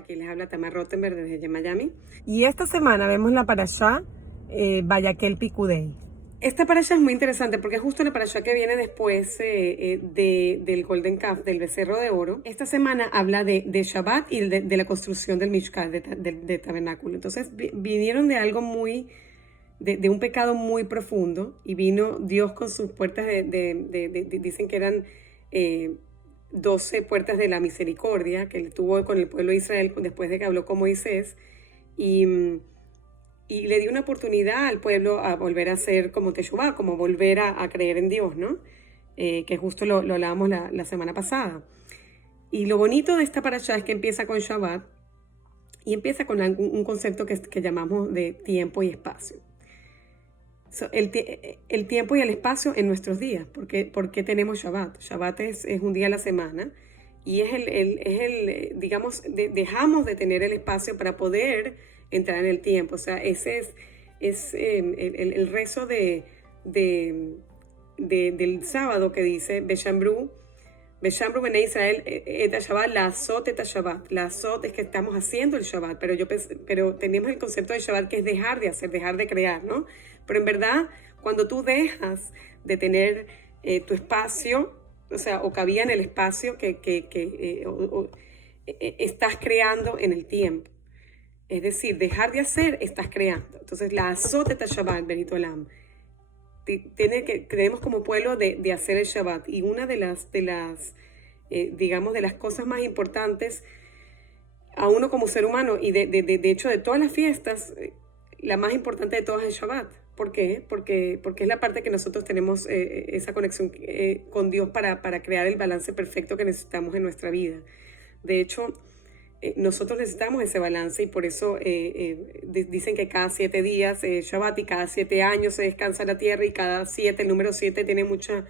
Aquí les habla Tamar Rottenberg desde Miami. Y esta semana vemos la parashá Vayakhel Pikudei. Esta parasha es muy interesante porque es justo la parasha que viene después del Golden Calf, del becerro de oro. Esta semana habla de Shabbat y de la construcción del Mishkan, de tabernáculo. Entonces vinieron de algo muy, de un pecado muy profundo, y vino Dios con sus puertas dicen que eran 12 puertas de la misericordia que él tuvo con el pueblo de Israel después de que habló con Moisés, y le dio una oportunidad al pueblo a volver a ser como Teshuvá, como volver a creer en Dios, ¿no? Que justo lo hablábamos la semana pasada. Y lo bonito de esta parashá es que empieza con Shabbat y empieza con un concepto que llamamos de tiempo y espacio. El tiempo y el espacio en nuestros días. ¿Por qué tenemos Shabbat? Shabbat es un día a la semana y digamos, dejamos de tener el espacio para poder entrar en el tiempo. O sea, ese es el rezo del sábado que dice Beshambru Bene Israel et Shabbat, la azot et Shabbat. La azot es que estamos haciendo el Shabbat, pero tenemos el concepto de Shabbat que es dejar de hacer, dejar de crear, ¿no? Pero en verdad, cuando tú dejas de tener tu espacio, o sea, o cabía en el espacio estás creando en el tiempo. Es decir, dejar de hacer, estás creando. Entonces, la azot et Shabbat, Benito Olam. Creemos como pueblo de hacer el Shabbat, y una de las cosas más importantes a uno como ser humano, y de hecho de todas las fiestas, la más importante de todas es el Shabbat. ¿Por qué? Porque es la parte que nosotros tenemos esa conexión con Dios para crear el balance perfecto que necesitamos en nuestra vida. De hecho, nosotros necesitamos ese balance, y por eso dicen que cada 7 días Shabbat, y cada 7 años se descansa la tierra, y cada 7, el número 7 tiene mucho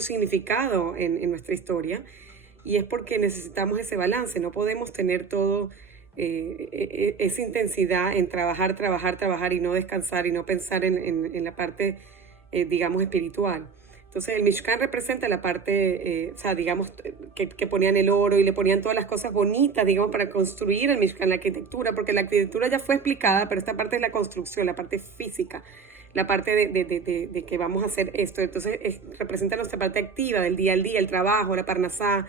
significado en nuestra historia, y es porque necesitamos ese balance. No podemos tener todo esa intensidad en trabajar y no descansar y no pensar en la parte digamos espiritual. Entonces el Mishkan representa la parte, digamos, que ponían el oro y le ponían todas las cosas bonitas, digamos, para construir el Mishkan, la arquitectura, porque la arquitectura ya fue explicada, pero esta parte es la construcción, la parte física, la parte de que vamos a hacer esto. Entonces representa nuestra parte activa del día al día, el trabajo, la parnasá,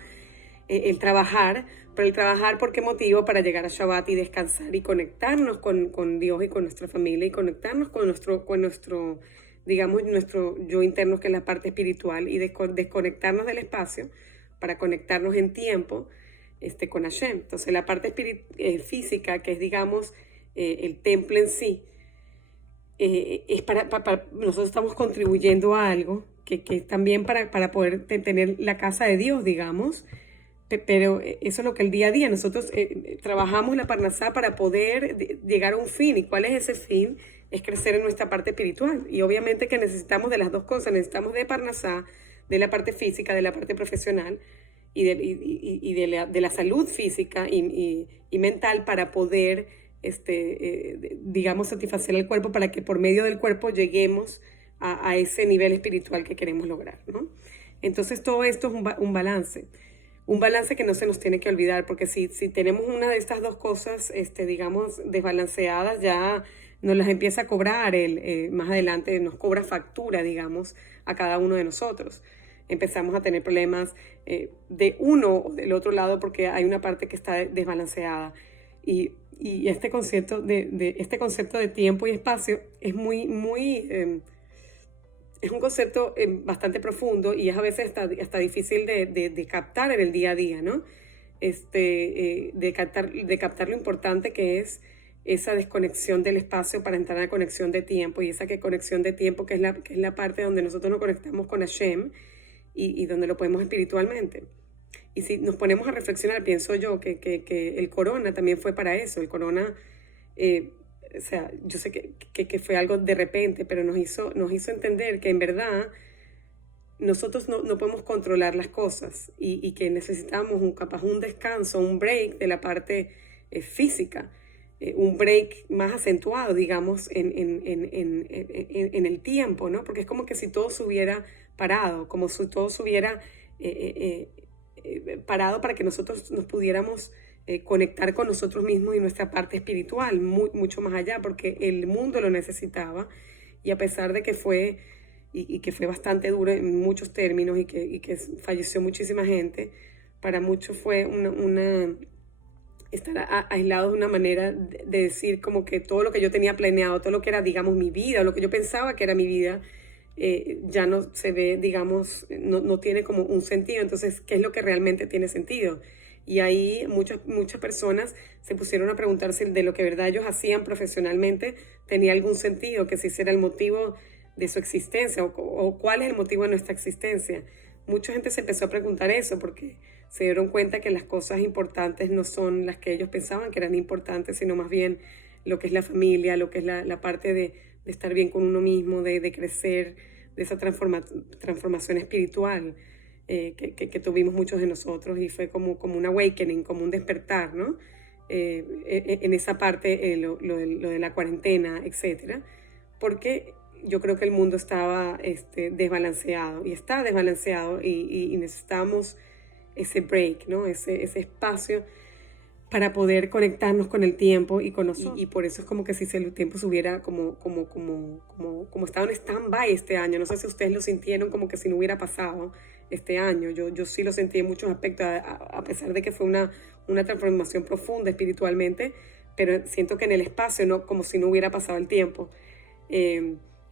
el trabajar. Pero el trabajar, ¿por qué motivo? Para llegar a Shabbat y descansar y conectarnos con Dios y con nuestra familia, y conectarnos con nuestro digamos, nuestro yo interno, que es la parte espiritual, y desconectarnos del espacio para conectarnos en tiempo con Hashem. Entonces la parte física, que es, digamos, el templo en sí, es para nosotros estamos contribuyendo a algo que también para poder tener la casa de Dios, digamos. Pero eso es lo que el día a día nosotros trabajamos la parnasá para poder llegar a un fin. ¿Y cuál es ese fin? Es crecer en nuestra parte espiritual. Y obviamente que necesitamos de las dos cosas. Necesitamos de parnasá, de la parte física, de la parte profesional, y de la salud física y mental, para poder, digamos, satisfacer el cuerpo, para que por medio del cuerpo lleguemos a ese nivel espiritual que queremos lograr, ¿no? Entonces todo esto es un balance. Un balance que no se nos tiene que olvidar, porque si tenemos una de estas dos cosas, digamos, desbalanceadas, ya nos las empieza a cobrar más adelante, nos cobra factura, digamos, a cada uno de nosotros. Empezamos a tener problemas de uno o del otro lado, porque hay una parte que está desbalanceada. Y este concepto de tiempo y espacio es es un concepto bastante profundo, y es a veces hasta difícil de captar en el día a día, ¿no? De captar lo importante que es esa desconexión del espacio para entrar a la conexión de tiempo, y esa conexión de tiempo que es la parte donde nosotros nos conectamos con Hashem y donde lo podemos espiritualmente. Y si nos ponemos a reflexionar, pienso yo que el corona también fue para eso. El corona, o sea, yo sé que fue algo de repente, pero nos hizo entender que en verdad nosotros no podemos controlar las cosas, y que necesitamos un descanso, un break de la parte física, un break más acentuado, digamos, en el tiempo, ¿no? Porque es como que si todo se hubiera parado, como si todo se hubiera parado para que nosotros nos pudiéramos conectar con nosotros mismos y nuestra parte espiritual, mucho más allá, porque el mundo lo necesitaba. Y a pesar de que fue, y que fue bastante duro en muchos términos y que falleció muchísima gente, para muchos fue estar aislados de una manera de decir como que todo lo que yo tenía planeado, todo lo que era, digamos, mi vida, o lo que yo pensaba que era mi vida, ya no se ve, digamos, no tiene como un sentido. Entonces, ¿qué es lo que realmente tiene sentido? Y ahí muchas personas se pusieron a preguntarse de lo que verdad ellos hacían profesionalmente tenía algún sentido, que si ese era el motivo de su existencia o cuál es el motivo de nuestra existencia. Mucha gente se empezó a preguntar eso porque se dieron cuenta que las cosas importantes no son las que ellos pensaban que eran importantes, sino más bien lo que es la familia, lo que es la parte de estar bien con uno mismo, de crecer, de esa transformación espiritual que tuvimos muchos de nosotros, y fue como un awakening, como un despertar, ¿no? En esa parte, lo de la cuarentena, etcétera, porque yo creo que el mundo estaba desbalanceado y está desbalanceado y necesitamos ese break, ¿no? Ese espacio para poder conectarnos con el tiempo y con nosotros. Y por eso es como que si el tiempo se hubiera como estaba en stand-by este año. No sé si ustedes lo sintieron como que si no hubiera pasado este año. Yo sí lo sentí en muchos aspectos, a pesar de que fue una transformación profunda espiritualmente, pero siento que en el espacio, ¿no? Como si no hubiera pasado el tiempo.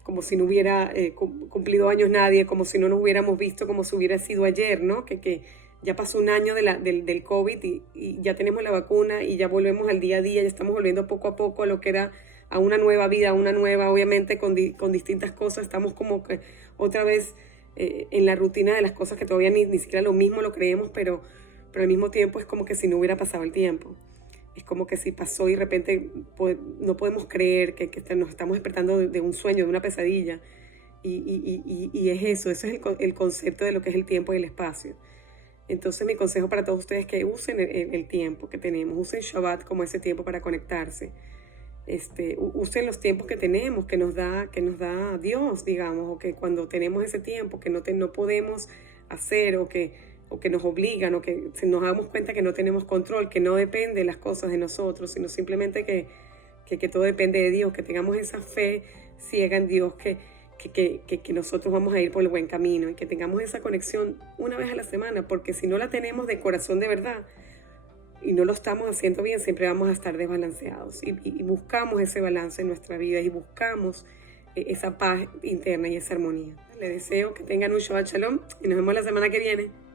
Como si no hubiera cumplido años nadie, como si no nos hubiéramos visto como si hubiera sido ayer, ¿no? Que ya pasó un año del COVID y ya tenemos la vacuna y ya volvemos al día a día, ya estamos volviendo poco a poco a lo que era, a una nueva vida, a una nueva, obviamente con distintas cosas. Estamos como que otra vez en la rutina de las cosas que todavía ni siquiera lo mismo lo creemos, pero al mismo tiempo es como que si no hubiera pasado el tiempo. Es como que si pasó y de repente no podemos creer que nos estamos despertando de un sueño, de una pesadilla. Y es eso es el concepto de lo que es el tiempo y el espacio. Entonces mi consejo para todos ustedes es que usen el tiempo que tenemos, usen Shabbat como ese tiempo para conectarse. Usen los tiempos que tenemos, que nos da Dios, digamos, o que cuando tenemos ese tiempo que no podemos hacer o que nos obligan, o que nos damos cuenta que no tenemos control, que no depende de las cosas de nosotros, sino simplemente que todo depende de Dios, que tengamos esa fe ciega en Dios, que nosotros vamos a ir por el buen camino y que tengamos esa conexión una vez a la semana, porque si no la tenemos de corazón de verdad y no lo estamos haciendo bien, siempre vamos a estar desbalanceados y buscamos ese balance en nuestra vida y buscamos esa paz interna y esa armonía. Les deseo que tengan un Shabbat Shalom y nos vemos la semana que viene.